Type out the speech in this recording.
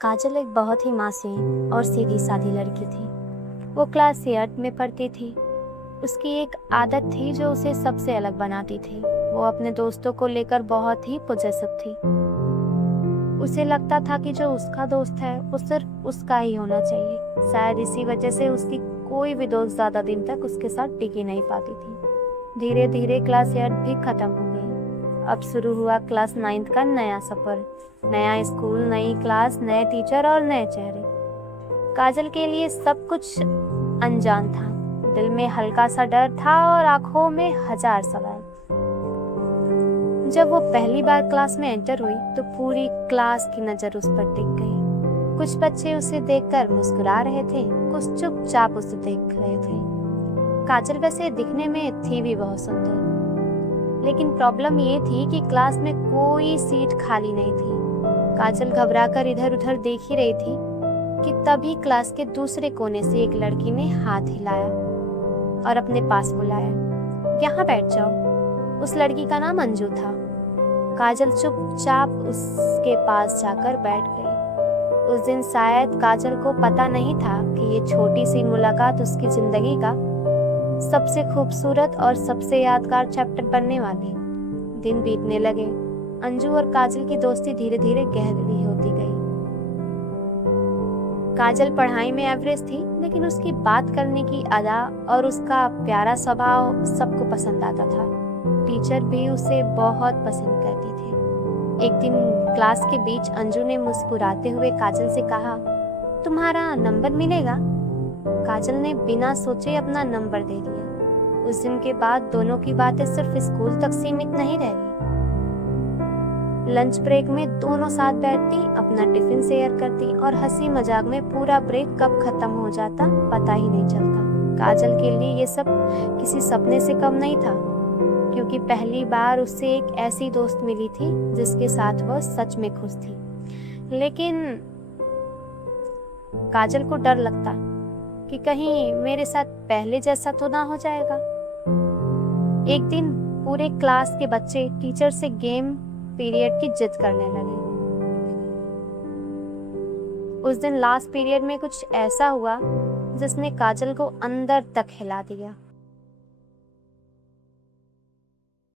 काजल एक बहुत ही मासूम और सीधी-सादी लड़की थी। वो क्लास 8 में पढ़ती थी। उसकी एक आदत थी जो उसे सबसे अलग बनाती थी। वो अपने दोस्तों को लेकर बहुत ही पॉसेसिव थी। उसे लगता था कि जो उसका दोस्त है वो सिर्फ उसका ही होना चाहिए। शायद इसी वजह से उसकी कोई भी दोस्त ज़्यादा दिन तक उसके साथ टिकी नहीं पाती थी। धीरे धीरे क्लास 8 भी खत्म हो गई। अब शुरू हुआ क्लास 9 का नया सफर। नया स्कूल, नई क्लास, नए टीचर और नए चेहरे। काजल के लिए सब कुछ अनजान था। दिल में हल्का सा डर था और आंखों में हजार सवाल। जब वो पहली बार क्लास में एंटर हुई तो पूरी क्लास की नजर उस पर टिक गई। कुछ बच्चे उसे देखकर मुस्कुरा रहे थे, कुछ चुपचाप उसे देख रहे थे। काजल वैसे दिखने में थी भी बहुत सुंदर, लेकिन प्रॉब्लम ये थी कि क्लास में कोई सीट खाली नहीं थी। काजल घबराकर इधर उधर देख ही रही थी कि तभी क्लास के दूसरे कोने से एक लड़की ने हाथ हिलाया और अपने पास बुलाया। यहाँ बैठ जाओ। उस लड़की का नाम अंजू था। काजल चुपचाप उसके पास जाकर बैठ गई। उस दिन शायद काजल को पता नहीं था कि ये छोटी सी मुलाकात उसकी जिंदगी का सबसे खूबसूरत और सबसे यादगार चैप्टर बनने वाली। दिन बीतने लगे। अंजू और काजल की दोस्ती धीरे धीरे गहरी होती गई। काजल पढ़ाई में एवरेज थी, लेकिन उसकी बात करने की अदा और उसका प्यारा स्वभाव सबको पसंद आता था। टीचर भी उसे बहुत पसंद करती थी। एक दिन क्लास के बीच अंजू ने मुस्कुराते हुए काजल से कहा, तुम्हारा नंबर मिलेगा? काजल ने बिना सोचे अपना नंबर दे दिया। उस दिन के बाद दोनों की बातें सिर्फ स्कूल तक सीमित नहीं रही। लंच ब्रेक में दोनों साथ बैठती, अपना टिफिन शेयर करती और हंसी मजाक में पूरा ब्रेक कब खत्म हो जाता पता ही नहीं चलता। काजल के लिए ये सब किसी सपने से कम नहीं था, क्योंकि पहली बार उससे एक ऐसी दोस्त मिली थी जिसके साथ वह सच में खुश थी। लेकिन काजल को डर लगता कि कहीं मेरे साथ पहले जैसा तो ना हो जाएगा। एक दिन पूरे क्लास के बच्चे टीचर से गेम पीरियड की जिद करने लगे। उस दिन लास्ट पीरियड में कुछ ऐसा हुआ जिसने काजल को अंदर तक हिला दिया।